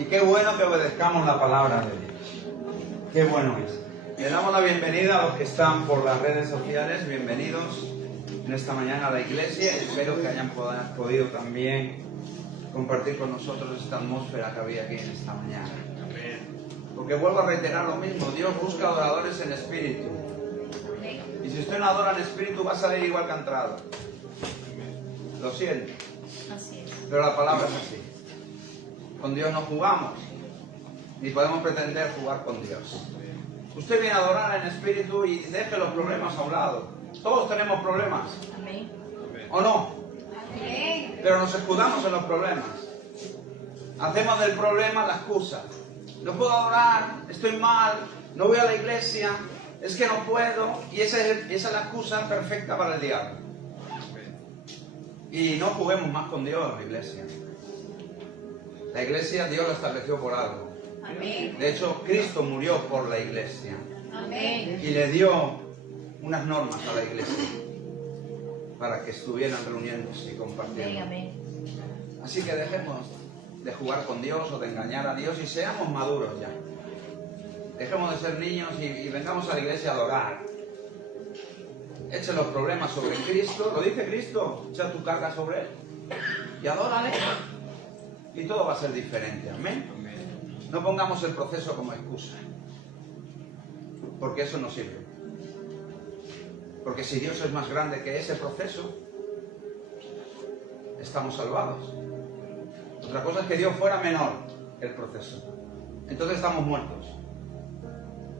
Y qué bueno que obedezcamos la palabra de Dios. Qué bueno es. Le damos la bienvenida a los que están por las redes sociales. Bienvenidos en esta mañana a la iglesia. Espero que hayan podido también compartir con nosotros esta atmósfera que había aquí en esta mañana. Porque vuelvo a reiterar lo mismo. Dios busca adoradores en espíritu. Y si usted no adora en espíritu, va a salir igual que ha entrado. Lo siento. Pero la palabra es así. Con Dios no jugamos, ni podemos pretender jugar con Dios. Usted viene a adorar en espíritu y deje los problemas a un lado. Todos tenemos problemas. Amén. ¿O no? Amén. Pero nos escudamos en los problemas. Hacemos del problema la excusa. No puedo adorar, estoy mal, no voy a la iglesia, es que no puedo. Y esa es la excusa perfecta para el diablo. Y no juguemos más con Dios, la iglesia. La iglesia Dios la estableció por algo. Amén. De hecho, Cristo murió por la iglesia. Amén. Y le dio unas normas a la iglesia para que estuvieran reuniéndose y compartiendo. Amén. Así que dejemos de jugar con Dios o de engañar a Dios y seamos maduros ya. Dejemos de ser niños y vengamos a la iglesia a adorar. Eche los problemas sobre Cristo. Lo dice Cristo. Echa tu carga sobre Él. Y adórale. Y todo va a ser diferente. Amén. No pongamos el proceso como excusa. Porque eso no sirve. Porque si Dios es más grande que ese proceso, estamos salvados. Otra cosa es que Dios fuera menor el proceso. Entonces estamos muertos.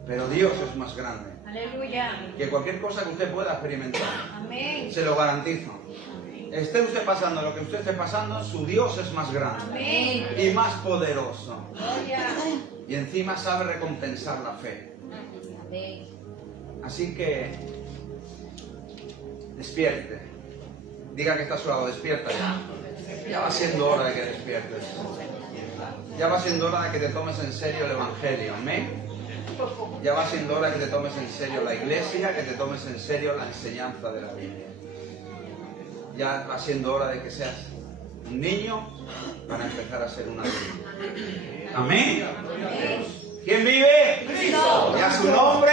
Pero Dios es más grande. Aleluya. Que cualquier cosa que usted pueda experimentar. Amén. Se lo garantizo. Esté usted pasando lo que usted esté pasando, su Dios es más grande. Amén. Y más poderoso. Gloria. Y encima sabe recompensar la fe. Amén. Así que despierte. Diga que está a su lado, despierta ya. Ya va siendo hora de que despiertes. Ya va siendo hora de que te tomes en serio el Evangelio. Amén. Ya va siendo hora de que te tomes en serio la iglesia, que te tomes en serio la enseñanza de la Biblia. Ya va siendo hora de que seas un niño para empezar a ser un adulto. Amén. ¿Quién vive? Cristo. Y a su nombre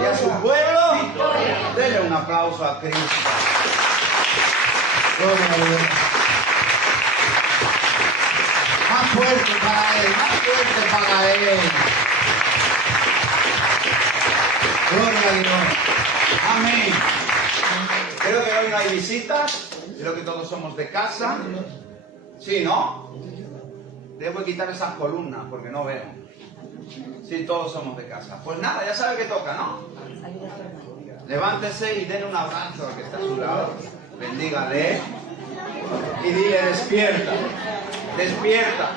y a su pueblo. Denle un aplauso a Cristo. Gloria a Dios. Más fuerte para Él, más fuerte para Él. Gloria a Dios. Amén. Creo que hoy no hay visitas. Creo que todos somos de casa. Sí, ¿no? Debo quitar esas columnas porque no veo. Sí, todos somos de casa. Pues nada, ya sabe que toca, ¿no? Levántese y denle un abrazo al que está a su lado. Bendígale. Y dile, despierta. Despierta.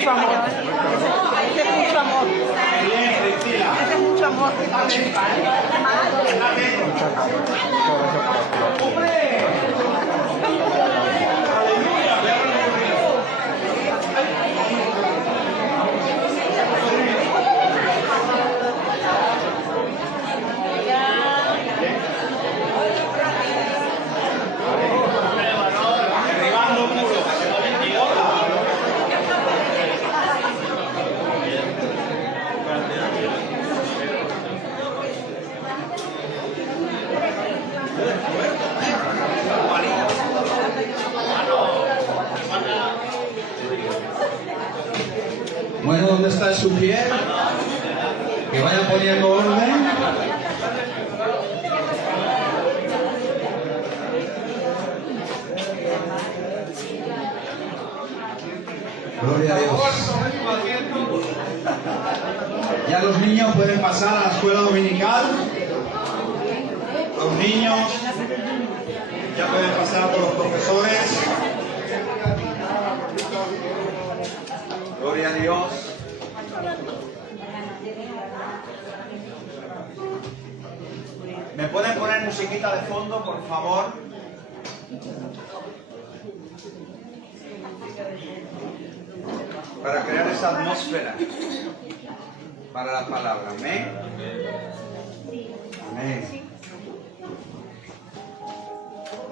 mucho amor. Ese es mucho amor. Bien, Cristina. Ese es mucho amor. Derribando muros. Bueno, ¿dónde está su pie? Que vayan poniendo orden. Gloria a Dios. Ya los niños pueden pasar a la escuela dominical. Los niños ya pueden pasar por los profesores. Gloria a Dios. ¿Me pueden poner musiquita de fondo, por favor? Para crear esa atmósfera para la palabra. Amén. Amén.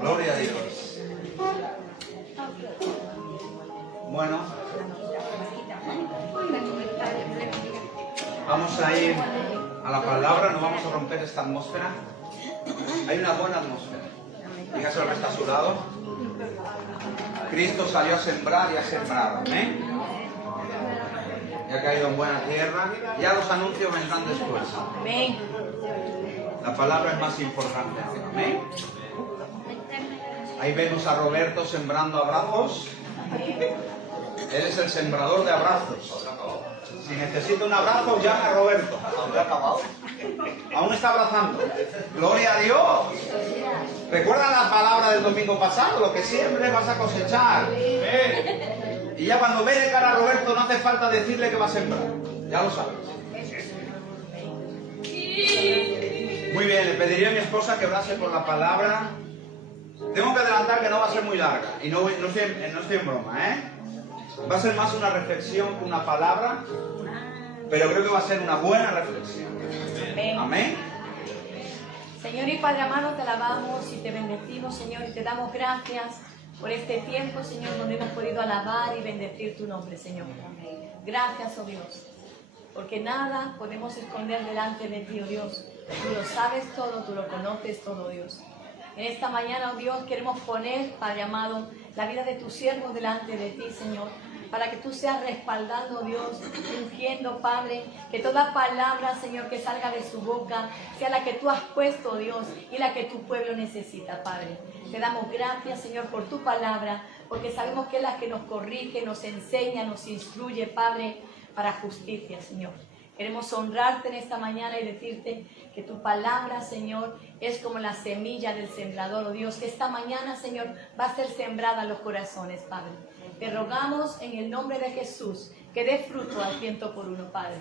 Gloria a Dios. Bueno, vamos a ir a la palabra, no vamos a romper esta atmósfera. Hay una buena atmósfera. Dígaselo al que está a su lado. Cristo salió a sembrar y ha sembrado. Amén. Y ha caído en buena tierra. Ya los anuncios vendrán después. Amén. La palabra es más importante. Amén. Ahí vemos a Roberto sembrando abrazos. Él es el sembrador de abrazos. Si necesita un abrazo, llame a Roberto. Aún está abrazando. Gloria a Dios. ¿Recuerdan la palabra del domingo pasado? Lo que siempre vas a cosechar. Y ya cuando ve de cara a Roberto no hace falta decirle que va a sembrar. Ya lo sabes. Muy bien, le pediría a mi esposa que orase por la palabra. Tengo que adelantar que no va a ser muy larga. Y no estoy en broma, ¿eh? Va a ser más una reflexión que una palabra. Pero creo que va a ser una buena reflexión. Amén. Señor y Padre amado, te alabamos y te bendecimos, Señor, y te damos gracias por este tiempo, Señor, donde hemos podido alabar y bendecir tu nombre, Señor. Gracias, oh Dios, porque nada podemos esconder delante de ti, oh Dios. Tú lo sabes todo, tú lo conoces todo, Dios. En esta mañana, oh Dios, queremos poner, Padre amado, la vida de tu siervo delante de ti, Señor, para que tú seas respaldando, Dios, ungiendo, Padre, que toda palabra, Señor, que salga de su boca sea la que tú has puesto, Dios, y la que tu pueblo necesita, Padre. Te damos gracias, Señor, por tu palabra, porque sabemos que es la que nos corrige, nos enseña, nos instruye, Padre, para justicia, Señor. Queremos honrarte en esta mañana y decirte que tu palabra, Señor, es como la semilla del sembrador, oh Dios, que esta mañana, Señor, va a ser sembrada en los corazones, Padre. Te rogamos en el nombre de Jesús que dé fruto al 100%, Padre,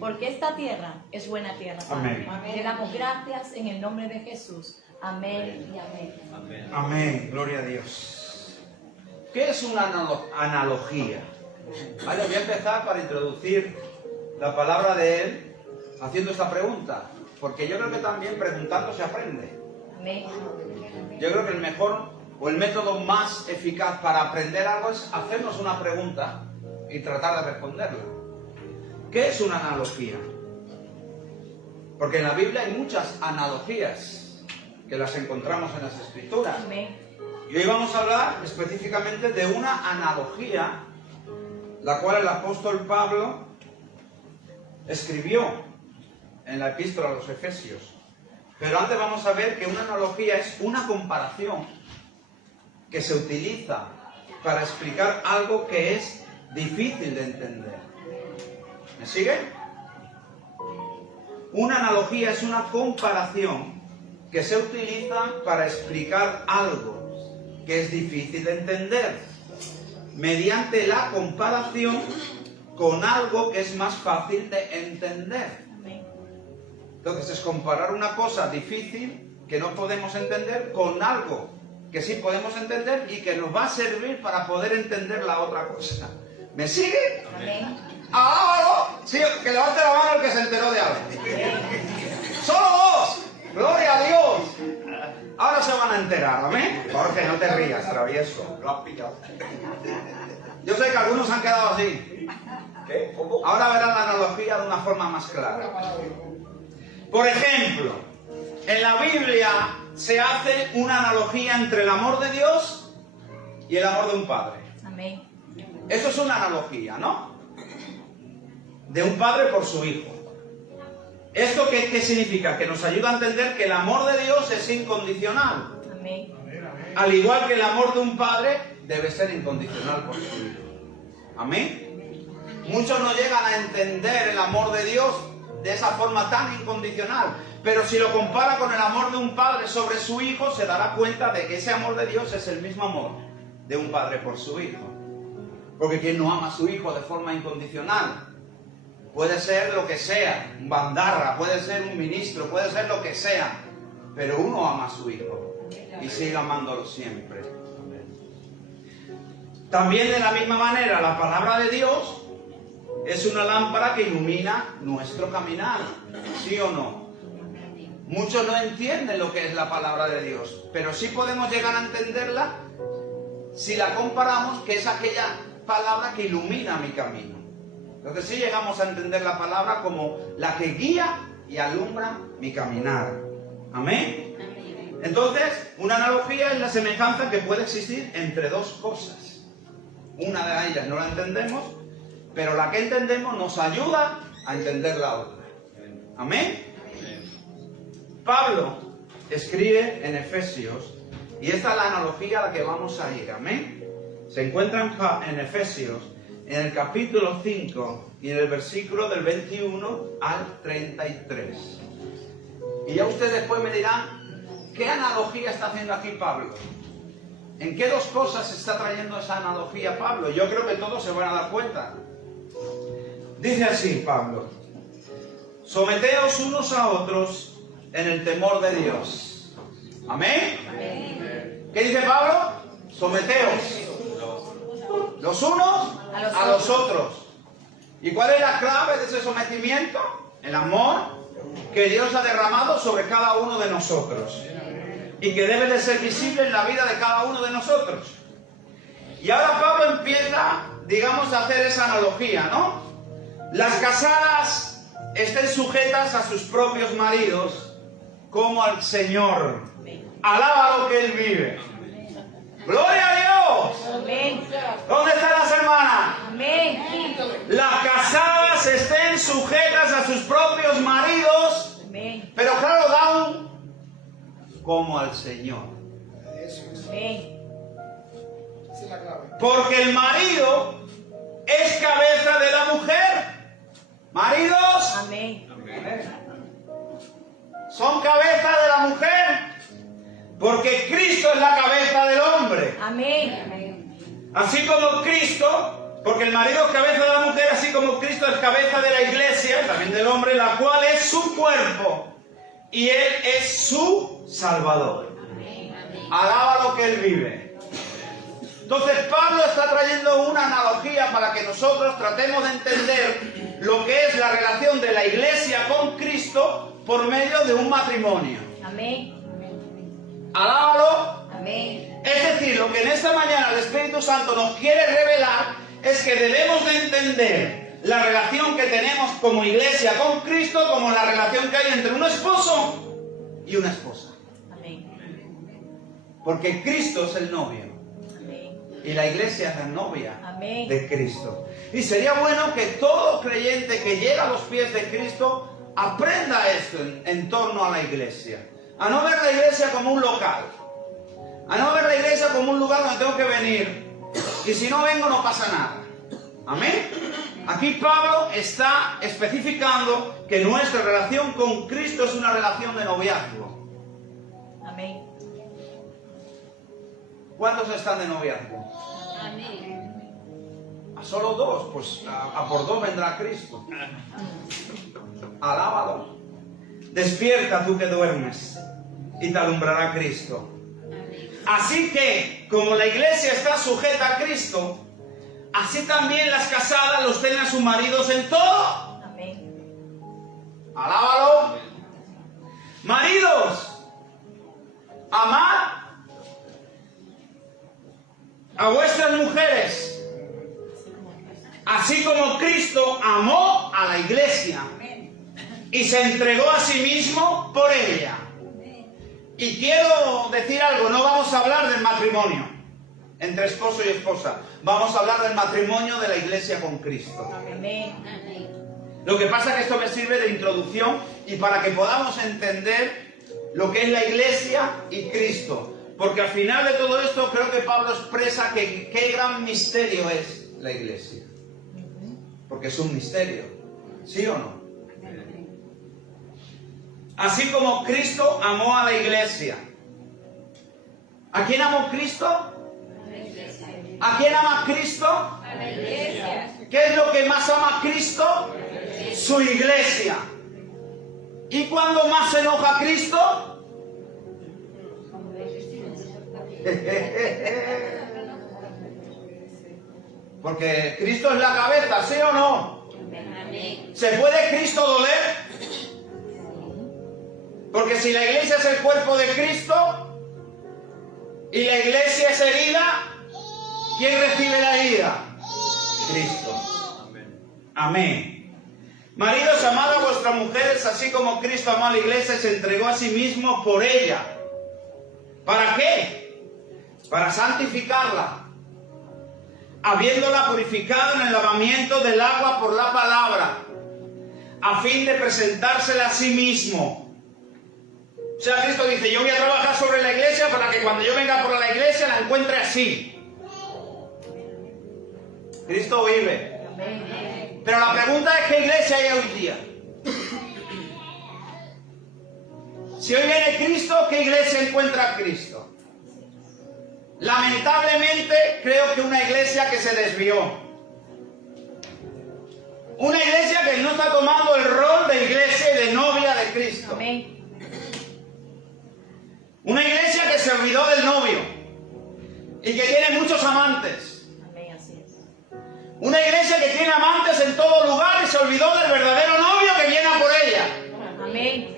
porque esta tierra es buena tierra, Padre. Amén. Te damos gracias en el nombre de Jesús. Amén y amén. Amén. Gloria a Dios. ¿Qué es una analogía? Vale, voy a empezar para introducir la palabra de él haciendo esta pregunta, porque yo creo que también preguntando se aprende. Amén. Yo creo que el mejor o el método más eficaz para aprender algo es hacernos una pregunta y tratar de responderla. ¿Qué es una analogía? Porque en la Biblia hay muchas analogías que las encontramos en las Escrituras. Amén. Y hoy vamos a hablar específicamente de una analogía, la cual el apóstol Pablo escribió en la epístola a los Efesios. Pero antes vamos a ver que una analogía es una comparación que se utiliza para explicar algo que es difícil de entender. ¿Me sigue? Una analogía es una comparación que se utiliza para explicar algo que es difícil de entender. Mediante la comparación con algo que es más fácil de entender. Amén. Entonces es comparar una cosa difícil que no podemos entender con algo que sí podemos entender y que nos va a servir para poder entender la otra cosa. ¿Me sigue? Amén. ¡Alábalo! Sí, que levante la mano el que se enteró de algo. ¡Solo dos! ¡Gloria a Dios! Ahora se van a enterar, ¿amén? Jorge, no te rías, travieso. Lo has pillado. Yo sé que algunos han quedado así. ¿Qué? ¿Cómo? Ahora verán la analogía de una forma más clara. Por ejemplo, en la Biblia se hace una analogía entre el amor de Dios y el amor de un padre. Amén. Eso es una analogía, ¿no? De un padre por su hijo. ¿Esto qué significa? Que nos ayuda a entender que el amor de Dios es incondicional. Amén. Al igual que el amor de un padre debe ser incondicional por su hijo. Amén. Muchos no llegan a entender el amor de Dios de esa forma tan incondicional. Pero si lo compara con el amor de un padre sobre su hijo, se dará cuenta de que ese amor de Dios es el mismo amor de un padre por su hijo. Porque quien no ama a su hijo de forma incondicional, puede ser lo que sea, un bandarra, puede ser un ministro, puede ser lo que sea, pero uno ama a su hijo y sigue amándolo siempre. También de la misma manera, la palabra de Dios es una lámpara que ilumina nuestro caminar, ¿sí o no? Muchos no entienden lo que es la palabra de Dios, pero sí podemos llegar a entenderla si la comparamos, que es aquella palabra que ilumina mi camino. Entonces sí llegamos a entender la palabra como la que guía y alumbra mi caminar. ¿Amén? Entonces, una analogía es la semejanza que puede existir entre dos cosas. Una de ellas no la entendemos, pero la que entendemos nos ayuda a entender la otra. ¿Amén? Pablo escribe en Efesios, y esta es la analogía a la que vamos a ir. ¿Amén? Se encuentra en Efesios, en el capítulo 5 y en el versículo del 21 al 33. Y ya ustedes después me dirán, ¿qué analogía está haciendo aquí Pablo? ¿En qué dos cosas está trayendo esa analogía Pablo? Yo creo que todos se van a dar cuenta. Dice así Pablo: someteos unos a otros en el temor de Dios. ¿Amén? Amén. ¿Qué dice Pablo? Someteos los unos a los otros. ¿Y cuál es la clave de ese sometimiento? El amor que Dios ha derramado sobre cada uno de nosotros y que debe de ser visible en la vida de cada uno de nosotros. Y ahora Pablo empieza, digamos, a hacer esa analogía, ¿no? Las casadas estén sujetas a sus propios maridos como al Señor. Alábalo que Él vive. ¡Gloria a Dios! Amén. ¿Dónde están las hermanas? Amén. Las casadas estén sujetas a sus propios maridos, Amén. pero claro, dan como al Señor. Amén. Porque el marido es cabeza de la mujer. Maridos Amén. son cabeza de la mujer, porque Cristo es la cabeza del hombre. Amén. Así como Cristo, porque el marido es cabeza de la mujer, así como Cristo es cabeza de la iglesia, también del hombre, la cual es su cuerpo, y Él es su Salvador. Alábalo que Él vive. Entonces Pablo está trayendo una analogía para que nosotros tratemos de entender lo que es la relación de la iglesia con Cristo por medio de un matrimonio. Amén. Alábalo. Amén. Es decir, lo que en esta mañana el Espíritu Santo nos quiere revelar es que debemos de entender la relación que tenemos como iglesia con Cristo como la relación que hay entre un esposo y una esposa. Amén. Porque Cristo es el novio Amén. y la iglesia es la novia Amén. de Cristo. Y sería bueno que todo creyente que llega a los pies de Cristo aprenda esto en torno a la iglesia. A no ver la iglesia como un local. A no ver la iglesia como un lugar donde tengo que venir. Y si no vengo no pasa nada. Amén. Aquí Pablo está especificando que nuestra relación con Cristo es una relación de noviazgo. Amén. ¿Cuántos están de noviazgo? ¿A solo dos? Pues a por dos vendrá Cristo. Alábalo. Despierta tú que duermes y te alumbrará Cristo. Así que, como la iglesia está sujeta a Cristo, así también las casadas los tengan a sus maridos en todo. Amén. Alábalo. Maridos, amad a vuestras mujeres, así como Cristo amó a la iglesia y se entregó a sí mismo por ella. Y quiero decir algo, no vamos a hablar del matrimonio entre esposo y esposa, vamos a hablar del matrimonio de la iglesia con Cristo. Amén. Lo que pasa es que esto me sirve de introducción y para que podamos entender lo que es la iglesia y Cristo. Porque al final de todo esto creo que Pablo expresa que qué gran misterio es la iglesia. Porque es un misterio, ¿sí o no? Así como Cristo amó a la iglesia. ¿A quién amó Cristo? ¿A quién ama Cristo? A la iglesia. ¿Qué es lo que más ama Cristo? Su iglesia. ¿Y cuándo más se enoja Cristo? Porque Cristo es la cabeza, ¿sí o no? ¿Se puede Cristo doler? Porque si la iglesia es el cuerpo de Cristo y la iglesia es herida, ¿quién recibe la herida? Cristo. Amén. Maridos, amad a vuestras mujeres así como Cristo amó a la iglesia y se entregó a sí mismo por ella. ¿Para qué? Para santificarla, habiéndola purificado en el lavamiento del agua por la palabra, a fin de presentársela a sí mismo. O sea, Cristo dice, yo voy a trabajar sobre la iglesia para que cuando yo venga por la iglesia la encuentre así. Cristo vive. Pero la pregunta es, ¿qué iglesia hay hoy día? Si hoy viene Cristo, ¿qué iglesia encuentra a Cristo? Lamentablemente, creo que una iglesia que se desvió. Una iglesia que no está tomando el rol de iglesia y de novia de Cristo. Amén. Una iglesia que se olvidó del novio y que tiene muchos amantes. Amén, así es. Una iglesia que tiene amantes en todo lugar y se olvidó del verdadero novio que viene a por ella. Amén.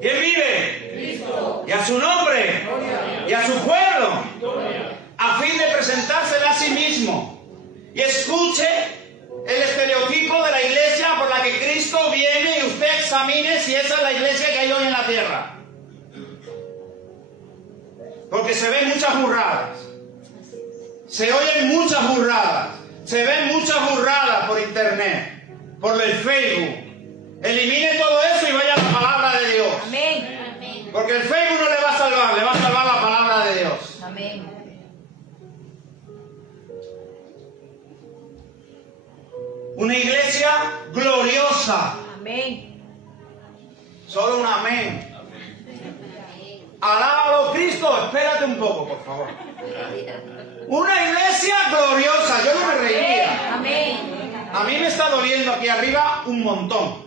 ¿Quién vive? Cristo. Y a su nombre. Gloria. Y a su pueblo. Gloria. A fin de presentársela a sí mismo. Y escuche el estereotipo de la iglesia por la que Cristo viene y usted examine si esa es la iglesia que hay hoy en la tierra. Porque se ven muchas burradas. Se oyen muchas burradas. Se ven muchas burradas por internet, por el Facebook. Elimine todo eso y vaya a la palabra de Dios. Amén. Porque el Facebook no le va a salvar, le va a salvar la palabra de Dios. Amén. Una iglesia gloriosa. Amén. Solo un amén. Alábalo, Cristo. Espérate un poco, por favor. Una iglesia gloriosa. Yo no me reiría. Amén. A mí me está doliendo aquí arriba un montón.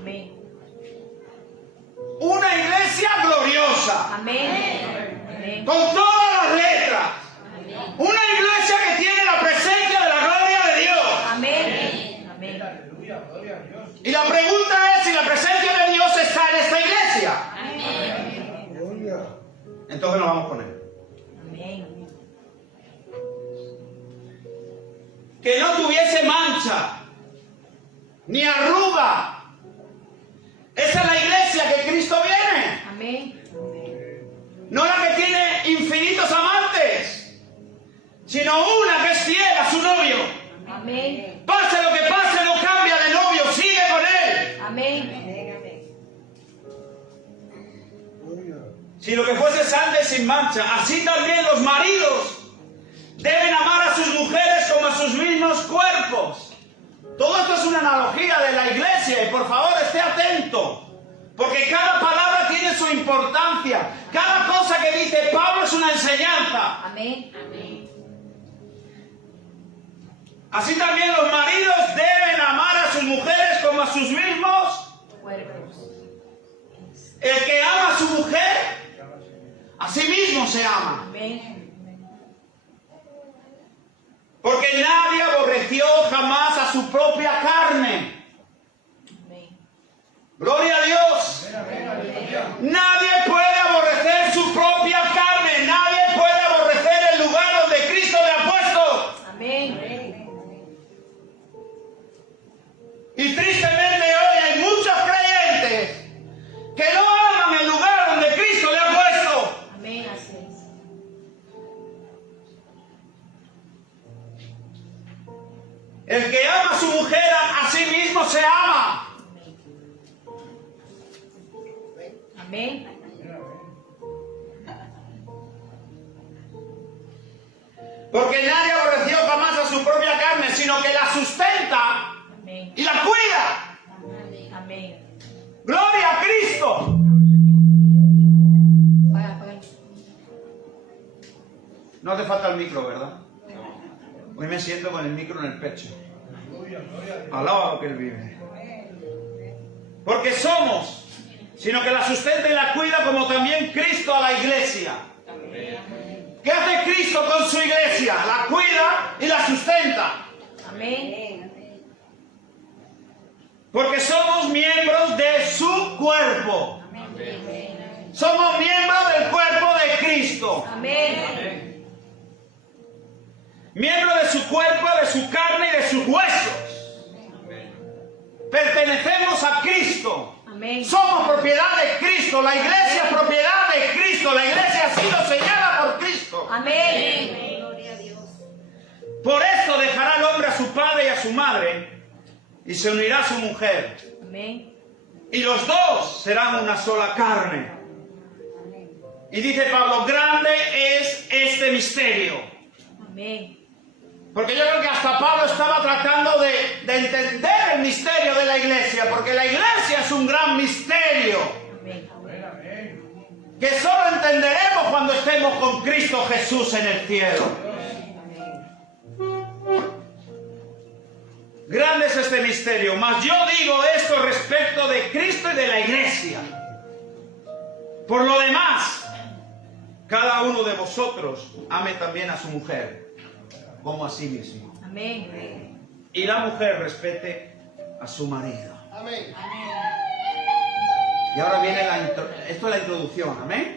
Amén. Una iglesia gloriosa. Amén. Amén. Con todas las letras. Una iglesia que tiene la presencia de la gloria de Dios. Amén. Amén. Y la pregunta es si la presencia de Dios está en esta iglesia. Entonces nos vamos con él. Amén. Que no tuviese mancha, ni arruga. Esa es la iglesia que Cristo viene. Amén. No la que tiene infinitos amantes, sino una que es fiel a su novio. Amén. Pase lo que pase, no cambia de novio, sigue con él. Amén. Si lo que fuese santa y sin mancha, así también los maridos deben amar a sus mujeres como a sus mismos cuerpos. Todo esto es una analogía de la iglesia y por favor esté atento, porque cada palabra tiene su importancia. Cada cosa que dice Pablo es una enseñanza. Amén. Así también los maridos deben amar a sus mujeres como a sus mismos Cuerpos. El que ama a su mujer, a sí mismo se ama. Amén. Porque nadie aborreció jamás a su propia carne. Amén. Gloria a Dios. Nadie puede aborrecer su propia carne. Nadie puede aborrecer el lugar donde Cristo le ha puesto. Amén. Y tristemente hoy hay muchos creyentes que no aman el lugar donde Cristo le ha puesto. Amén, así es. El que ama a su mujer a sí mismo se ama. Amén. Porque nadie aborreció jamás a su propia carne, sino que la sustenta Amén. y la cuida. Amén. ¡Gloria a Cristo! Apaga. No te falta el micro, ¿verdad? Hoy me siento con el micro en el pecho. Alaba lo que Él vive. Porque somos, sino que la sustenta y la cuida como también Cristo a la iglesia. ¿Qué hace Cristo con su iglesia? La cuida y la sustenta. Amén. Porque somos miembros de su cuerpo. Somos miembros del cuerpo de Cristo. Amén. Miembros de su cuerpo, de su carne y de sus huesos. Pertenecemos a Cristo. Amén. Somos propiedad de Cristo. La iglesia es propiedad de Cristo. La iglesia ha sido sellada por Cristo. Amén. Por esto dejará el hombre a su padre y a su madre y se unirá a su mujer. Amén. Y los dos serán una sola carne. Y dice Pablo, grande es este misterio. Amén. Porque yo creo que hasta Pablo estaba tratando de entender el misterio de la iglesia, porque la iglesia es un gran misterio Amén. que solo entenderemos cuando estemos con Cristo Jesús en el cielo. Grande es este misterio, mas yo digo esto respecto de Cristo y de la iglesia. Por lo demás, cada uno de vosotros ame también a su mujer como a sí mismo. Amén. Y la mujer respete a su marido. Amén. Y ahora viene esto es la introducción, amén.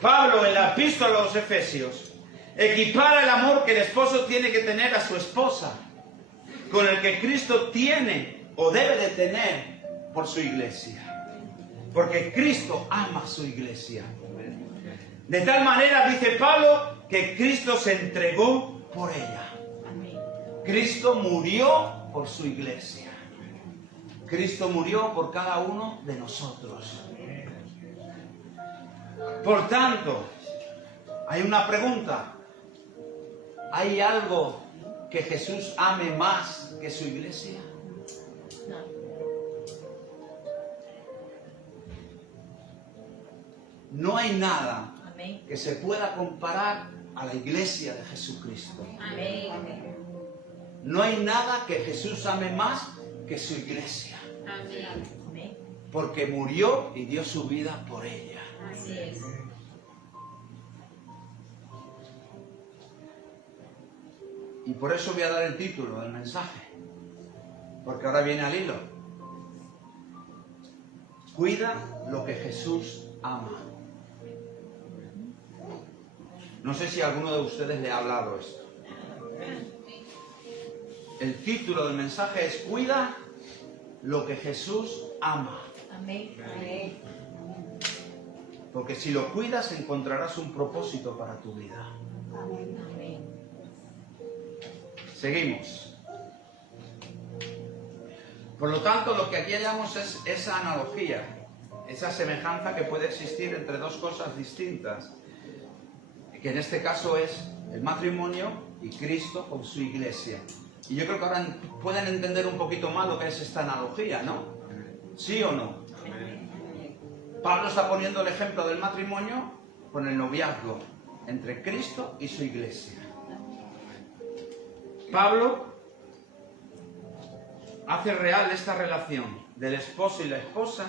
Pablo en la epístola a los Efesios equipara el amor que el esposo tiene que tener a su esposa con el que Cristo tiene o debe de tener por su iglesia. Porque Cristo ama a su iglesia. De tal manera, dice Pablo, que Cristo se entregó por ella. Cristo murió por su iglesia. Cristo murió por cada uno de nosotros. Por tanto, hay una pregunta. ¿Hay algo que Jesús ame más que su iglesia? No hay nada Amén. que se pueda comparar a la iglesia de Jesucristo. Amén. No hay nada que Jesús ame más que su iglesia. Amén. Porque murió y dio su vida por ella. Así es. Y por eso voy a dar el título del mensaje. Porque ahora viene al hilo. Cuida lo que Jesús ama. No sé si a alguno de ustedes le ha hablado esto. El título del mensaje es Cuida lo que Jesús ama. Amén. Amén. Porque si lo cuidas encontrarás un propósito para tu vida. Amén. Seguimos. Por lo tanto, lo que aquí hallamos es esa analogía, esa semejanza que puede existir entre dos cosas distintas, que en este caso es el matrimonio y Cristo con su iglesia. Y yo creo que ahora pueden entender un poquito más lo que es esta analogía, ¿no? ¿Sí o no? Pablo está poniendo el ejemplo del matrimonio con el noviazgo entre Cristo y su iglesia. Pablo hace real esta relación del esposo y la esposa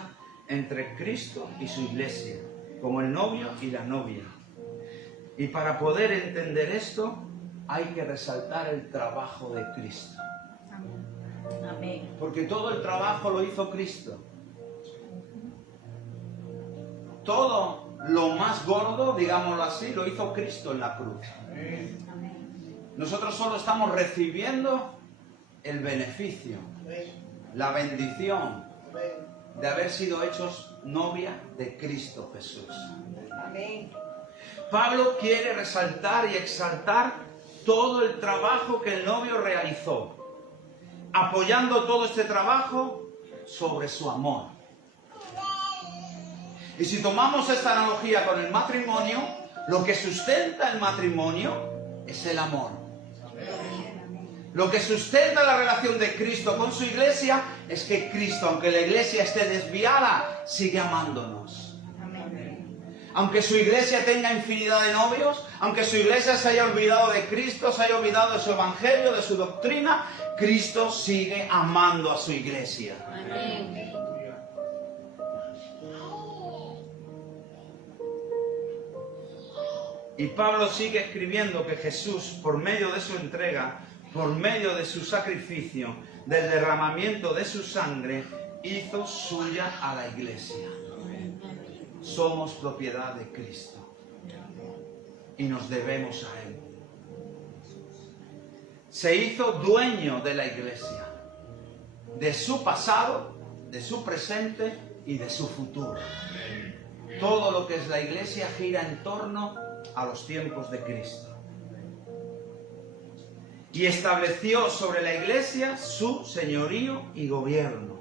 entre Cristo y su iglesia, como el novio y la novia. Y para poder entender esto, hay que resaltar el trabajo de Cristo. Amén. Porque todo el trabajo lo hizo Cristo. Todo lo más gordo, digámoslo así, lo hizo Cristo en la cruz. Nosotros solo estamos recibiendo el beneficio, la bendición de haber sido hechos novia de Cristo Jesús. Pablo quiere resaltar y exaltar todo el trabajo que el novio realizó, apoyando todo este trabajo sobre su amor. Y si tomamos esta analogía con el matrimonio, lo que sustenta el matrimonio es el amor. Lo que sustenta la relación de Cristo con su iglesia es que Cristo, aunque la iglesia esté desviada, sigue amándonos. Aunque su iglesia tenga infinidad de novios, aunque su iglesia se haya olvidado de Cristo, se haya olvidado de su evangelio, de su doctrina, Cristo sigue amando a su iglesia. Amén. Y Pablo sigue escribiendo que Jesús, por medio de su entrega, por medio de su sacrificio, del derramamiento de su sangre, hizo suya a la iglesia. Somos propiedad de Cristo y nos debemos a Él. Se hizo dueño de la iglesia, de su pasado, de su presente y de su futuro. Todo lo que es la iglesia gira en torno a los tiempos de Cristo. Y estableció sobre la iglesia su señorío y gobierno.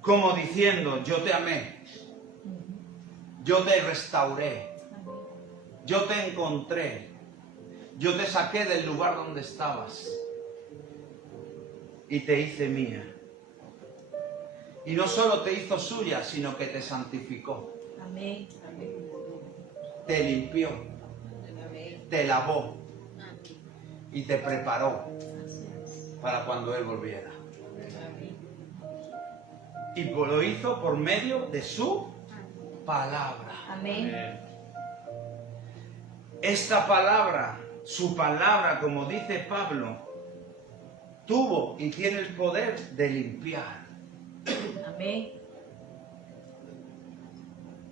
Como diciendo, yo te amé, yo te restauré, yo te encontré, yo te saqué del lugar donde estabas y te hice mía. Y no solo te hizo suya, sino que te santificó. Amén. Te limpió, te lavó y te preparó para cuando Él volviera. Y lo hizo por medio de su palabra. Amén. Esta palabra, su palabra, como dice Pablo, tuvo y tiene el poder de limpiar. Amén.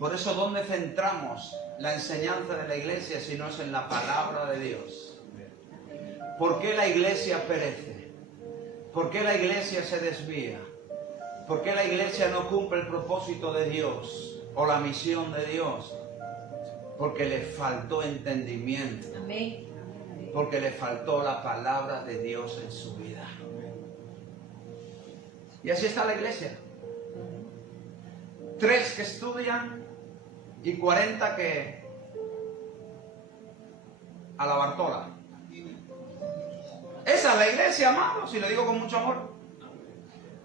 Por eso, ¿dónde centramos la enseñanza de la iglesia si no es en la palabra de Dios? ¿Por qué la iglesia perece? ¿Por qué la iglesia se desvía? ¿Por qué la iglesia no cumple el propósito de Dios o la misión de Dios? Porque le faltó entendimiento. Amén. Porque le faltó la palabra de Dios en su vida. Y así está la iglesia. 3 que estudian y 40 que a la Bartola. Esa es la iglesia, amados, y lo digo con mucho amor.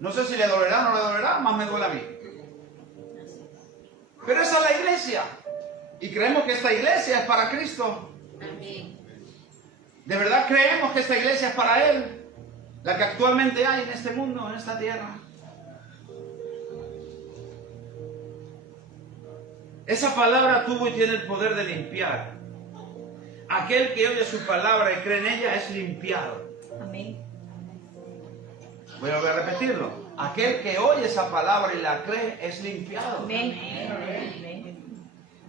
No sé si le dolerá o no le dolerá, más me duele a mí. Pero esa es la iglesia. Y creemos que esta iglesia es para Cristo. ¿De verdad creemos que esta iglesia es para Él? La que actualmente hay en este mundo, en esta tierra. Esa palabra tuvo y tiene el poder de limpiar. Aquel que oye su palabra y cree en ella es limpiado. Amén. Voy a volver a repetirlo. Aquel que oye esa palabra y la cree es limpiado. Amén. Amén.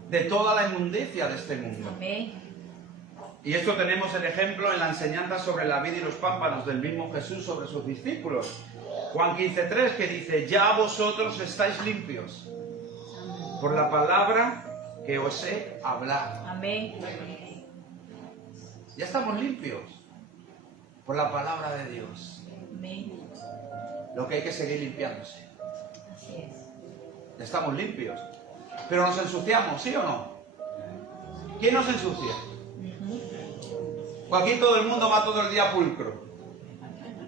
De toda la inmundicia de este mundo. Amén. Y esto tenemos el ejemplo en la enseñanza sobre la vid y los pámpanos del mismo Jesús sobre sus discípulos. Juan 15:3, que dice, ya vosotros estáis limpios por la palabra que os he hablado. Amén. Ya estamos limpios por la palabra de Dios. Amén. Lo que hay que seguir limpiándose. Así es. Ya estamos limpios. Pero nos ensuciamos, ¿sí o no? ¿Quién nos ensucia? O aquí todo el mundo va todo el día pulcro,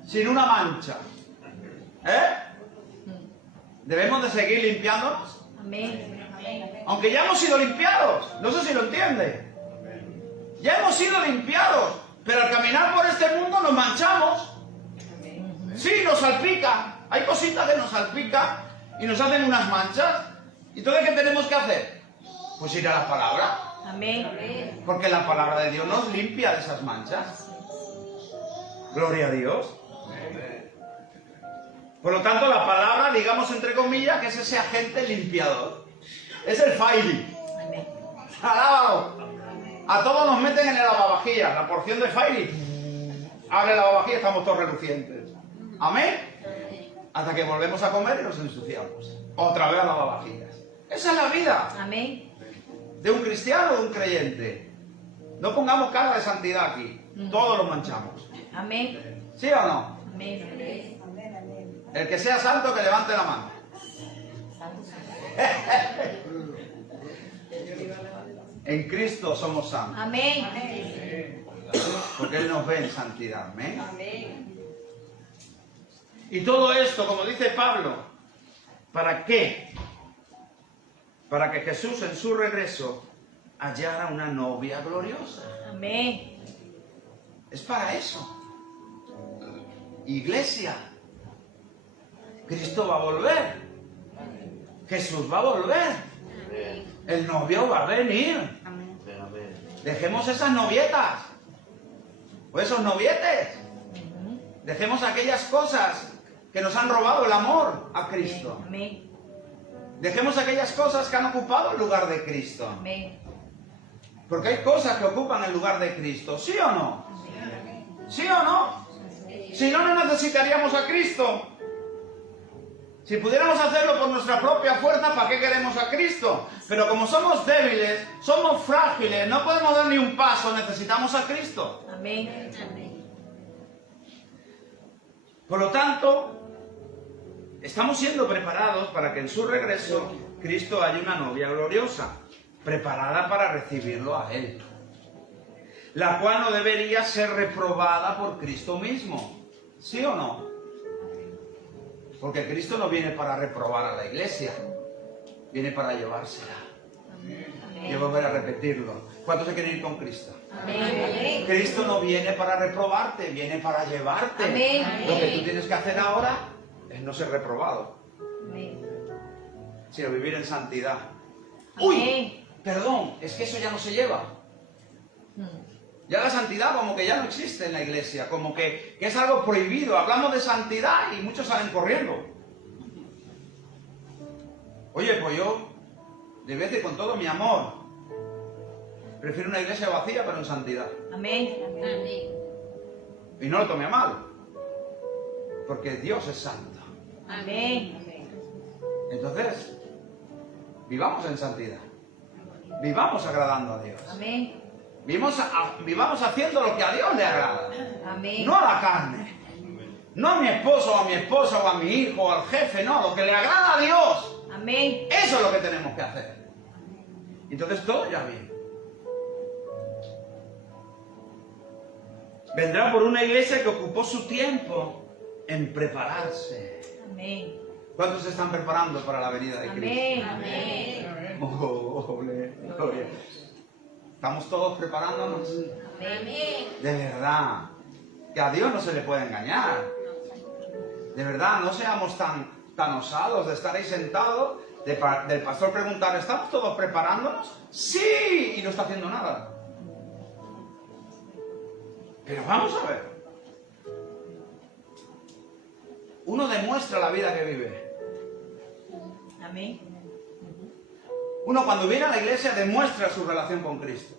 sin una mancha. ¿Debemos de seguir limpiándonos? Amén. Aunque ya hemos sido limpiados. No sé si lo entiende. Ya hemos sido limpiados. Pero al caminar por este mundo nos manchamos. Sí, nos salpica. Hay cositas que nos salpican y nos hacen unas manchas. ¿Y entonces qué tenemos que hacer? Pues ir a la palabra. Amén. Porque la palabra de Dios nos limpia de esas manchas. Gloria a Dios. Por lo tanto, la palabra, digamos entre comillas, que es ese agente limpiador. Es el Fairy. Amén. ¡Alábalo! A todos nos meten en el lavavajillas. La porción de Fairy. Abre el lavavajillas, estamos todos relucientes. Amén. Hasta que volvemos a comer y nos ensuciamos. Otra vez a lavavajillas. Esa es la vida. Amén. De un cristiano o de un creyente. No pongamos cara de santidad aquí. Todos lo manchamos. Amén. ¿Sí o no? Amén. El que sea santo que levante la mano. En Cristo somos santos. Amén. Porque Él nos ve en santidad. Amén. Y todo esto, como dice Pablo, ¿para qué? Para que Jesús en su regreso hallara una novia gloriosa. Amén. Es para eso. Iglesia. Cristo va a volver. Jesús va a volver. El novio va a venir. Dejemos esas novietas. O esos novietes. Dejemos aquellas cosas que nos han robado el amor a Cristo. Amén. Dejemos aquellas cosas que han ocupado el lugar de Cristo. Amén. Porque hay cosas que ocupan el lugar de Cristo. ¿Sí o no? ¿Sí o no? Si no, no necesitaríamos a Cristo. Si pudiéramos hacerlo por nuestra propia fuerza, ¿para qué queremos a Cristo? Pero como somos débiles, somos frágiles, no podemos dar ni un paso, necesitamos a Cristo. Amén. Por lo tanto, estamos siendo preparados para que en su regreso Cristo haya una novia gloriosa, preparada para recibirlo a Él, la cual no debería ser reprobada por Cristo mismo. ¿Sí o no? Porque Cristo no viene para reprobar a la iglesia, viene para llevársela. Y volver a repetirlo. ¿Cuántos se quieren ir con Cristo? Amén. Cristo no viene para reprobarte, viene para llevarte. Amén. Lo que tú tienes que hacer ahora es no ser reprobado, Amén. sino vivir en santidad. Amén. ¡Uy! Perdón, es que eso ya no se lleva. Ya la santidad como que ya no existe en la iglesia, como que es algo prohibido. Hablamos de santidad y muchos salen corriendo. Oye, pues yo, de vez y con todo mi amor, prefiero una iglesia vacía pero en santidad. Amén. Y no lo tome a mal, porque Dios es santo. Amén. Entonces, vivamos en santidad. Vivamos agradando a Dios. Amén. Vivamos haciendo lo que a Dios le agrada. Amén. No a la carne. No a mi esposo o a mi esposa o a mi hijo o al jefe, no. Lo que le agrada a Dios. Amén. Eso es lo que tenemos que hacer. Entonces todo ya bien. Vendrá por una iglesia que ocupó su tiempo en prepararse. Amén. ¿Cuántos se están preparando para la venida de Cristo? Amén. Amén. Oh, gloria. ¿Estamos todos preparándonos? Amén. De verdad, que a Dios no se le puede engañar. De verdad, no seamos tan osados de estar ahí sentados, del pastor preguntar, ¿estamos todos preparándonos? ¡Sí! Y no está haciendo nada. Pero vamos a ver. Uno demuestra la vida que vive. Amén. Uno cuando viene a la iglesia demuestra su relación con Cristo.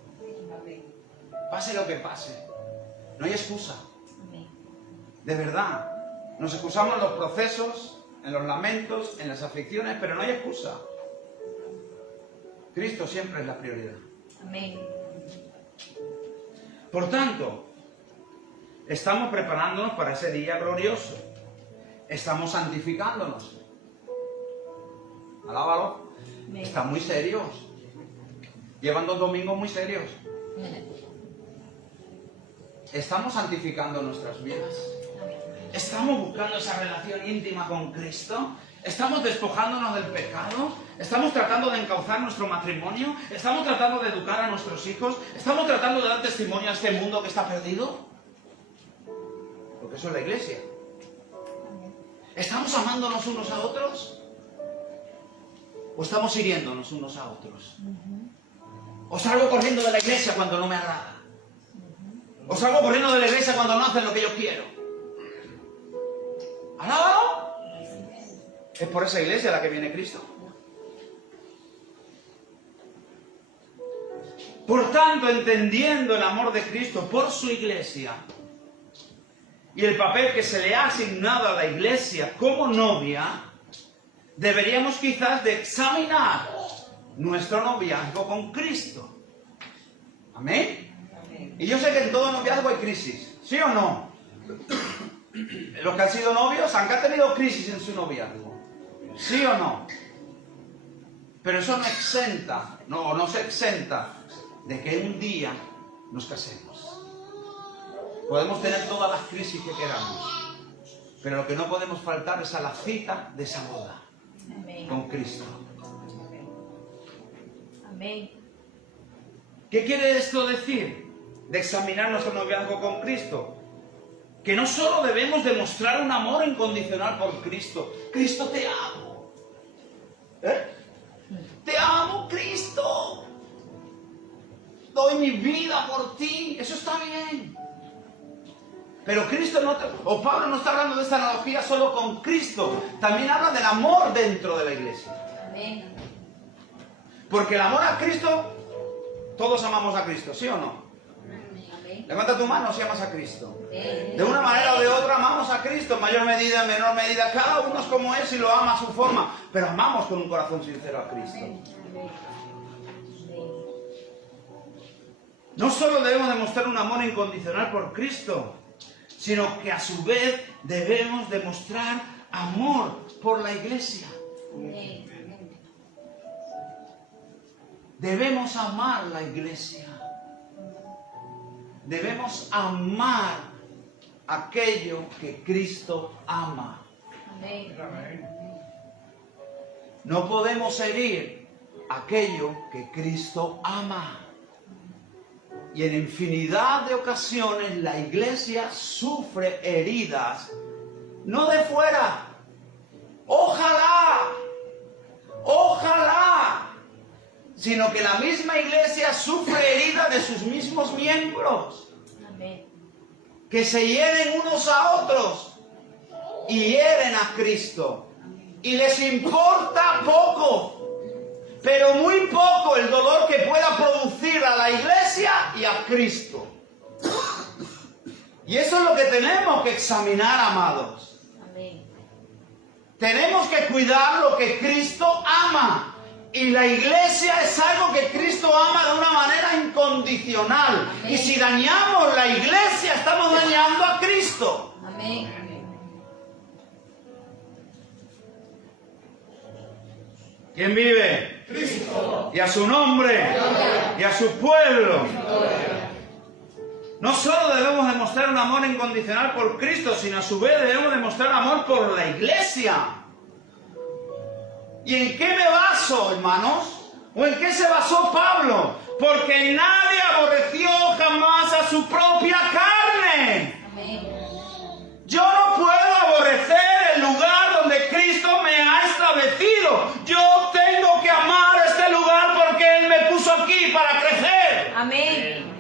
Pase lo que pase. No hay excusa. Amén. De verdad. Nos excusamos en los procesos, en los lamentos, en las aflicciones, pero no hay excusa. Cristo siempre es la prioridad. Amén. Por tanto, estamos preparándonos para ese día glorioso. Estamos santificándonos. Alábalo. Amén. Están muy serios. Llevan 2 domingos muy serios. Estamos santificando nuestras vidas. Estamos buscando esa relación íntima con Cristo. ¿Estamos despojándonos del pecado? ¿Estamos tratando de encauzar nuestro matrimonio? ¿Estamos tratando de educar a nuestros hijos? ¿Estamos tratando de dar testimonio a este mundo que está perdido? Porque eso es la iglesia. ¿Estamos amándonos unos a otros? ¿O estamos hiriéndonos unos a otros? ¿O salgo corriendo de la iglesia cuando no me agrada? ¿O salgo corriendo de la iglesia cuando no hacen lo que yo quiero? ¿Alábalo? ¿Es por esa iglesia a la que viene Cristo? Por tanto, entendiendo el amor de Cristo por su iglesia y el papel que se le ha asignado a la iglesia como novia, deberíamos quizás de examinar nuestro noviazgo con Cristo. ¿Amén? Y yo sé que en todo noviazgo hay crisis, ¿sí o no? Los que han sido novios han tenido crisis en su noviazgo, ¿sí o no? Pero eso no exenta, no se exenta de que un día nos casemos. Podemos tener todas las crisis que queramos, pero lo que no podemos faltar es a la cita de esa boda. Amén. Con Cristo. Amén. ¿Qué quiere esto decir? De examinar nuestro noviazgo con Cristo. Que no solo debemos demostrar un amor incondicional por Cristo. Cristo, te amo. Te amo, Cristo. Doy mi vida por ti. Eso está bien. Pero Cristo Pablo no está hablando de esta analogía solo con Cristo. También habla del amor dentro de la iglesia. Amén. Porque el amor a Cristo, todos amamos a Cristo, ¿sí o no? Amén. Levanta tu mano si amas a Cristo. Amén. De una manera o de otra amamos a Cristo, en mayor medida, en menor medida. Cada uno es como es y lo ama a su forma. Pero amamos con un corazón sincero a Cristo. No solo debemos demostrar un amor incondicional por Cristo, sino que a su vez debemos demostrar amor por la iglesia. Debemos amar la iglesia. Debemos amar aquello que Cristo ama. Amén. No podemos herir aquello que Cristo ama. Y en infinidad de ocasiones la iglesia sufre heridas, no de fuera. Ojalá, sino que la misma iglesia sufre heridas de sus mismos miembros, Amén. que se hieren unos a otros y hieren a Cristo. Y les importa poco, pero muy poco el dolor que pueda producir a la iglesia y a Cristo. Y eso es lo que tenemos que examinar, amados. Amén. Tenemos que cuidar lo que Cristo ama. Y la iglesia es algo que Cristo ama de una manera incondicional. Amén. Y si dañamos la iglesia, estamos dañando a Cristo. Amén. ¿Quién vive? Cristo. Y a su nombre. Y a su pueblo. No solo debemos demostrar un amor incondicional por Cristo, sino a su vez debemos demostrar amor por la iglesia. ¿Y en qué me baso, hermanos? ¿O en qué se basó Pablo? Porque nadie aborreció jamás a su propia carne. Amén. Yo no puedo aborrecer el lugar donde Cristo me ha establecido. Yo tengo que amar este lugar porque Él me puso aquí para crecer. Amén.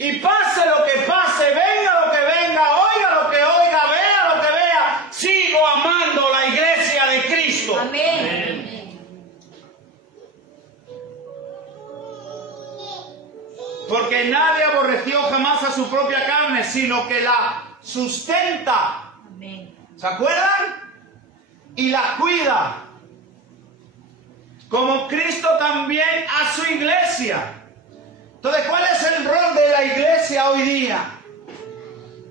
Y pase lo que pase, venga lo que venga, oiga lo que oiga, vea lo que vea, sigo amando la iglesia de Cristo. Amén. Porque nadie aborreció jamás a su propia carne, sino que la sustenta. Amén. ¿Se acuerdan? Y la cuida. Como Cristo también a su iglesia. Entonces, ¿cuál es el rol de la iglesia hoy día?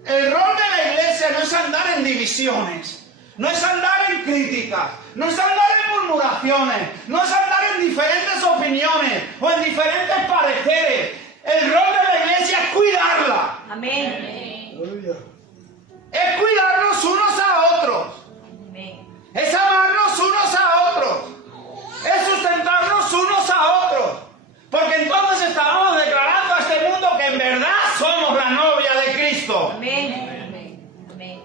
El rol de la iglesia no es andar en divisiones, no es andar en críticas, no es andar en murmuraciones, no es andar en diferentes opiniones o en diferentes pareceres. El rol de la iglesia es cuidarla. Amén. Es cuidarnos unos a otros. Amén. Cristo. Amén. Amén.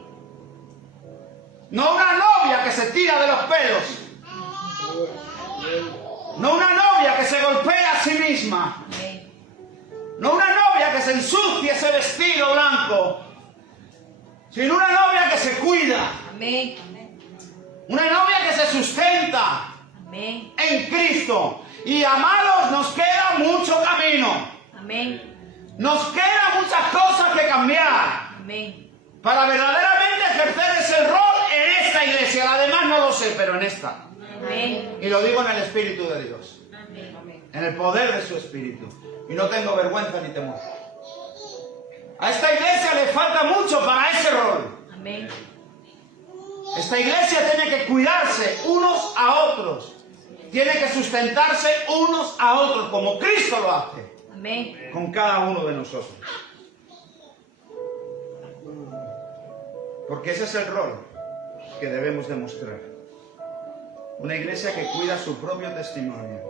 No una novia que se tira de los pelos. No una novia que se golpea a sí misma. Amén. No una novia que se ensucia ese vestido blanco. Sino una novia que se cuida. Amén. Una novia que se sustenta Amén. en Cristo. Y amados, nos queda mucho camino. Amén. Nos quedan muchas cosas que cambiar. Amén. Para verdaderamente ejercer ese rol en esta iglesia. Además no lo sé, pero en esta. Amén. Y lo digo en el Espíritu de Dios. Amén. En el poder de su Espíritu. Y no tengo vergüenza ni temor. A esta iglesia le falta mucho para ese rol. Amén. Esta iglesia tiene que cuidarse unos a otros. Tiene que sustentarse unos a otros, como Cristo lo hace. Amén. Con cada uno de nosotros. Porque ese es el rol que debemos demostrar. Una iglesia que cuida su propio testimonio,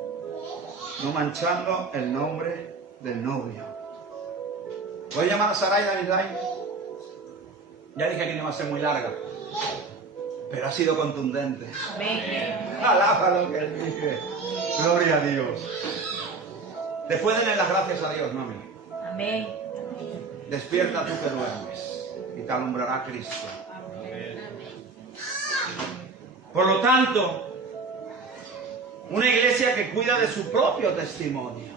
no manchando el nombre del novio. Voy a llamar a Saraida Nilay. Ya dije que no iba a ser muy larga, pero ha sido contundente. Amén. Alábalo que Él vive. Gloria a Dios. Después denle las gracias a Dios, mami. Amén. Despierta tú que duermes y te alumbrará Cristo. Por lo tanto, una iglesia que cuida de su propio testimonio.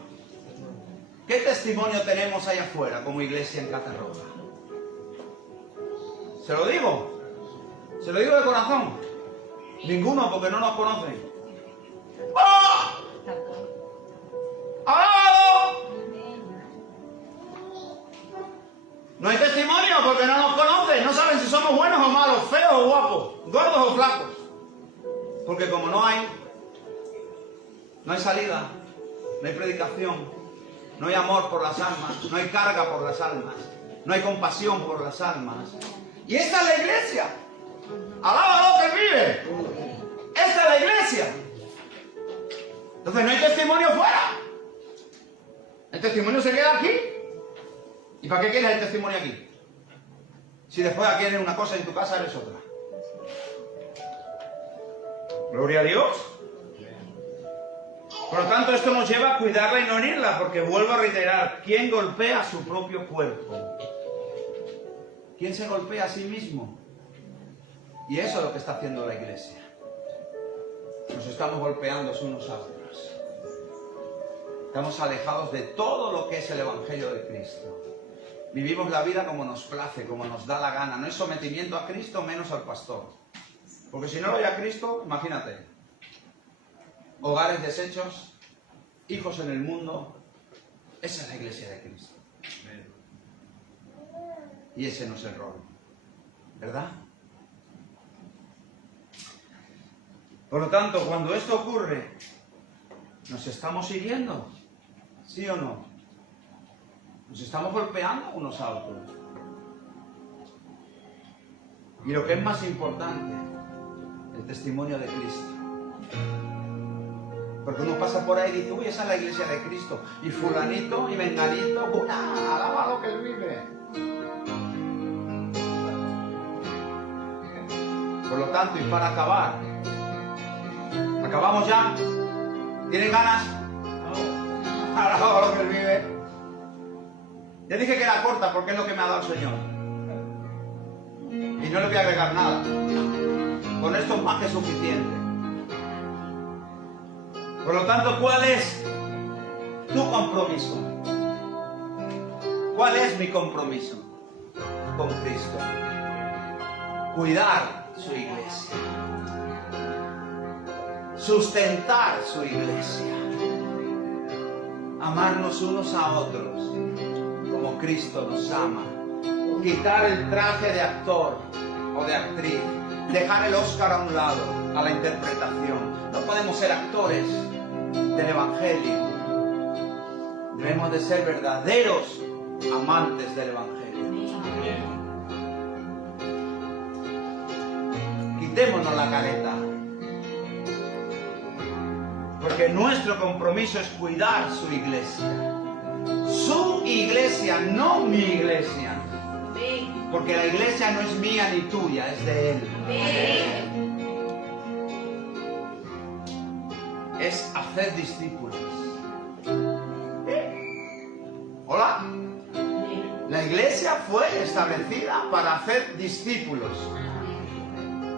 ¿Qué testimonio tenemos allá afuera como iglesia en Catarroja? Se lo digo de corazón. Ninguno, porque no nos conocen. ¡Oh! ¡Alabado! No hay testimonio porque no nos conocen. No saben si somos buenos o malos, feos o guapos, gordos o flacos. Porque como no hay salida, no hay predicación, no hay amor por las almas, no hay carga por las almas, no hay compasión por las almas. Y esta es la iglesia. Alábalo que vive. Esta es la iglesia. Entonces no hay testimonio fuera. El testimonio se queda aquí. ¿Y para qué quieres el testimonio aquí? Si después aquí eres una cosa y en tu casa eres otra. Gloria a Dios. Por lo tanto, esto nos lleva a cuidarla y no herirla, porque vuelvo a reiterar, ¿quién golpea su propio cuerpo? ¿Quién se golpea a sí mismo? Y eso es lo que está haciendo la iglesia. Nos estamos golpeando unos a otros. Estamos alejados de todo lo que es el Evangelio de Cristo. Vivimos la vida como nos place, como nos da la gana. No hay sometimiento a Cristo, menos al pastor. Porque si no lo hay a Cristo, imagínate. Hogares deshechos, hijos en el mundo. Esa es la iglesia de Cristo. Y ese no es el rol. ¿Verdad? Por lo tanto, cuando esto ocurre, ¿nos estamos siguiendo? ¿Sí o no? Nos estamos golpeando unos a otros. Y lo que es más importante, el testimonio de Cristo. Porque uno pasa por ahí y dice, uy, esa es la iglesia de Cristo. Y fulanito y menganito, alaba lo que Él vive. Por lo tanto, y para acabar, ¿acabamos ya? ¿Tienen ganas? Alaba lo que Él vive. Ya dije que era corta porque es lo que me ha dado el Señor. Y no le voy a agregar nada. Con esto es más que suficiente. Por lo tanto, ¿cuál es tu compromiso? ¿Cuál es mi compromiso con Cristo? Cuidar su iglesia. Sustentar su iglesia. Amarnos unos a otros como Cristo nos ama. Quitar el traje de actor o de actriz. Dejar el Oscar a un lado, a la interpretación. No podemos ser actores del Evangelio. Debemos de ser verdaderos amantes del Evangelio. Quitémonos la careta. Porque nuestro compromiso es cuidar su iglesia. Su iglesia, no mi iglesia. Porque la iglesia no es mía ni tuya, es de Él. Es hacer discípulos. ¿Hola? La iglesia fue establecida para hacer discípulos.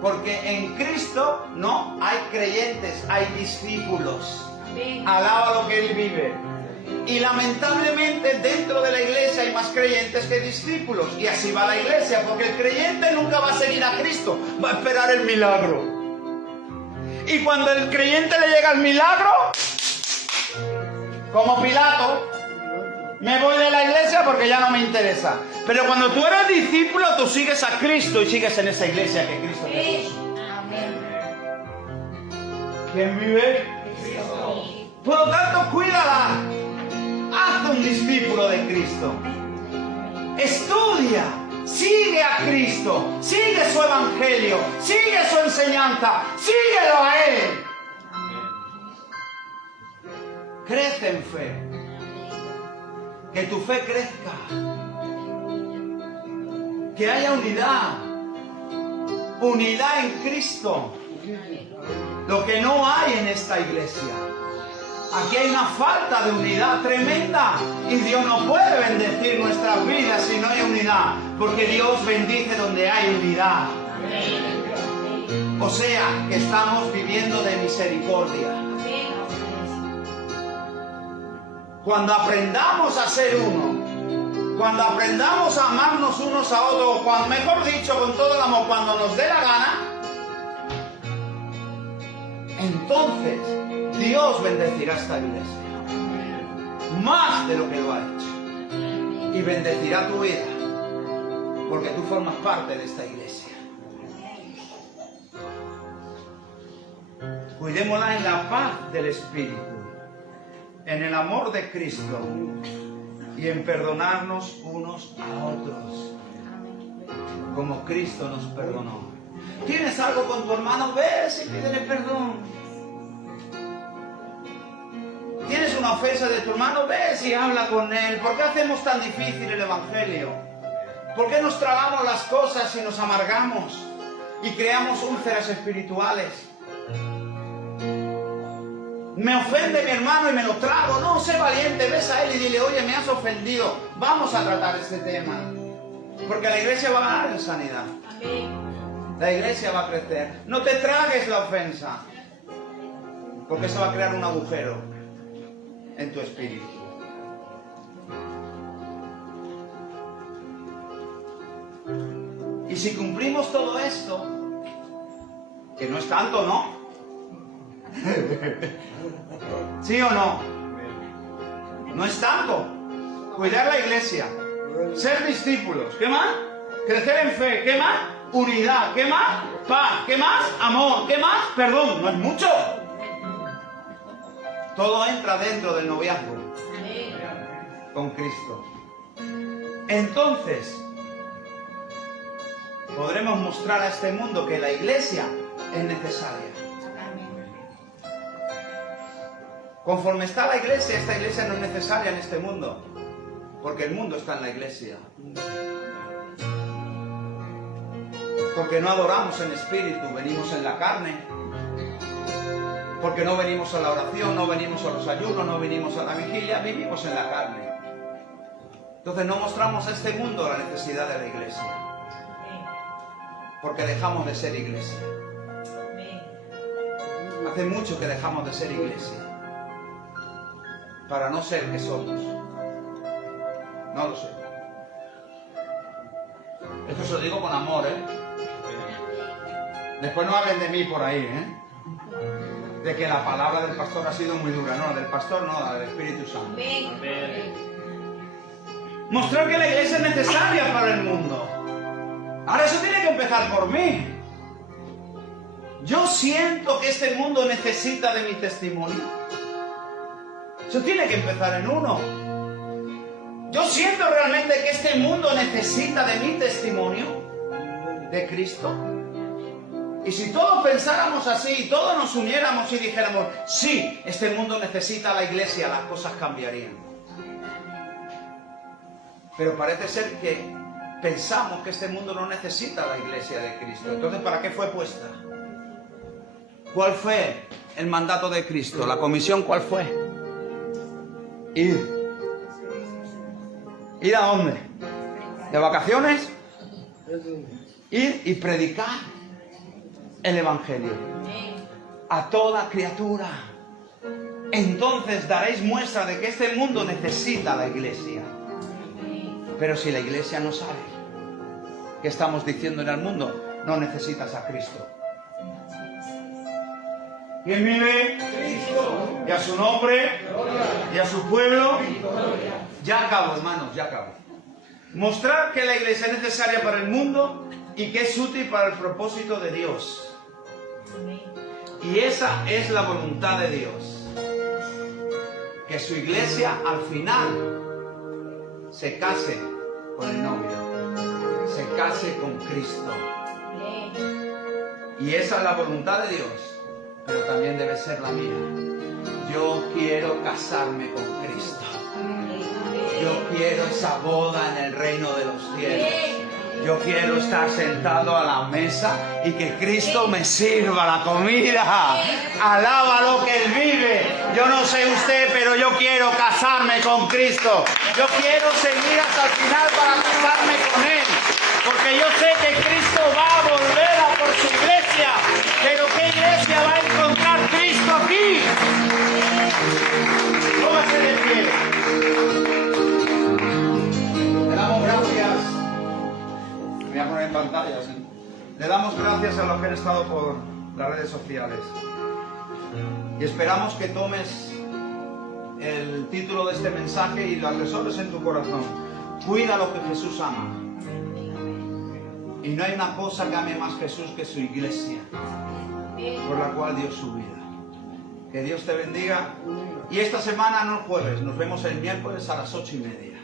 Porque en Cristo no hay creyentes, hay discípulos. Alaba lo que Él vive. Y lamentablemente dentro de la iglesia hay más creyentes que discípulos. Y así va la iglesia, porque el creyente nunca va a seguir a Cristo, va a esperar el milagro. Y cuando el creyente le llega el milagro, como Pilato, me voy de la iglesia porque ya no me interesa. Pero cuando tú eres discípulo, tú sigues a Cristo y sigues en esa iglesia que Cristo te puso. ¿Quién vive? Por lo tanto, cuídala. Hazte un discípulo de Cristo. Estudia. Sigue a Cristo. Sigue su evangelio. Sigue su enseñanza. Síguelo a Él. Crece en fe. Que tu fe crezca. Que haya unidad. Unidad en Cristo. Lo que no hay en esta iglesia. Aquí hay una falta de unidad tremenda. Y Dios no puede bendecir nuestras vidas si no hay unidad. Porque Dios bendice donde hay unidad. O sea, que estamos viviendo de misericordia. Cuando aprendamos a ser uno, cuando aprendamos a amarnos unos a otros, cuando, mejor dicho, con todo el amor, cuando nos dé la gana, entonces Dios bendecirá esta iglesia más de lo que lo ha hecho, y bendecirá tu vida porque tú formas parte de esta iglesia. Cuidémosla en la paz del Espíritu, en el amor de Cristo y en perdonarnos unos a otros como Cristo nos perdonó. ¿Tienes algo con tu hermano? Ve y pídele perdón. ¿Tienes una ofensa de tu hermano? Ve y habla con él. ¿Por qué hacemos tan difícil el evangelio? ¿Por qué nos tragamos las cosas y nos amargamos y creamos úlceras espirituales? Me ofende mi hermano y me lo trago. No, sé valiente, ves a él y dile: oye, me has ofendido, vamos a tratar este tema. Porque la iglesia va a ganar en sanidad. La iglesia va a crecer. No te tragues la ofensa, porque eso va a crear un agujero en tu espíritu. Y si cumplimos todo esto, que no es tanto, ¿no? ¿Sí o no? No es tanto. Cuidar la iglesia, ser discípulos, ¿qué más? Crecer en fe, ¿qué más? Unidad, ¿qué más? Paz, ¿qué más? Amor, ¿qué más? Perdón, no es mucho. Todo entra dentro del noviazgo con Cristo. Entonces podremos mostrar a este mundo que la iglesia es necesaria. Conforme está la iglesia, esta iglesia no es necesaria en este mundo, porque el mundo está en la iglesia. Porque no adoramos en espíritu, venimos en la carne. Porque no venimos a la oración, no venimos a los ayunos, no venimos a la vigilia, vivimos en la carne. Entonces no mostramos a este mundo la necesidad de la iglesia. Porque dejamos de ser iglesia. Hace mucho que dejamos de ser iglesia para no ser que somos. No lo sé. Esto se lo digo con amor, ¿eh? Después no hablen de mí por ahí, ¿eh? De que la palabra del pastor ha sido muy dura. No, del pastor no, la del Espíritu Santo. Mostrar que la iglesia es necesaria para el mundo. Ahora eso tiene que empezar por mí. Yo siento que este mundo necesita de mi testimonio. Eso tiene que empezar en uno. Yo siento realmente que este mundo necesita de mi testimonio de Cristo. Y si todos pensáramos así, y todos nos uniéramos y dijéramos: sí, este mundo necesita a la iglesia, las cosas cambiarían. Pero parece ser que pensamos que este mundo no necesita la iglesia de Cristo. Entonces, ¿para qué fue puesta? ¿Cuál fue el mandato de Cristo? ¿La comisión cuál fue? Ir. ¿Ir a dónde? ¿De vacaciones? Ir y predicar el Evangelio a toda criatura. Entonces daréis muestra de que este mundo necesita la iglesia. Pero si la iglesia no sabe qué estamos diciendo en el mundo, no necesitas a Cristo. ¿Quién vive? Cristo. Y a su nombre, y a su pueblo. Ya acabo, hermanos, ya acabo. Mostrar que la iglesia es necesaria para el mundo y que es útil para el propósito de Dios. Y esa es la voluntad de Dios. Que su iglesia al final se case con el novio, se case con Cristo. Y esa es la voluntad de Dios, pero también debe ser la mía. Yo quiero casarme con Cristo. Yo quiero esa boda en el reino de los cielos. Yo quiero estar sentado a la mesa y que Cristo me sirva la comida. Alábalo que Él vive. Yo no sé usted, pero yo quiero casarme con Cristo. Yo quiero seguir hasta el final para casarme con Él. Porque yo sé que Cristo va a volver a por su iglesia. Pero ¿qué iglesia va a encontrar Cristo aquí? Póngase de pie. Le damos gracias. Voy a poner en pantalla, ¿sí? Le damos gracias a los que han estado por las redes sociales. Y esperamos que tomes el título de este mensaje y lo atesores en tu corazón. Cuida lo que Jesús ama. Y no hay una cosa que ame más Jesús que su iglesia, por la cual dio su vida. Que Dios te bendiga. Y esta semana, no el jueves, nos vemos el miércoles a las 8:30.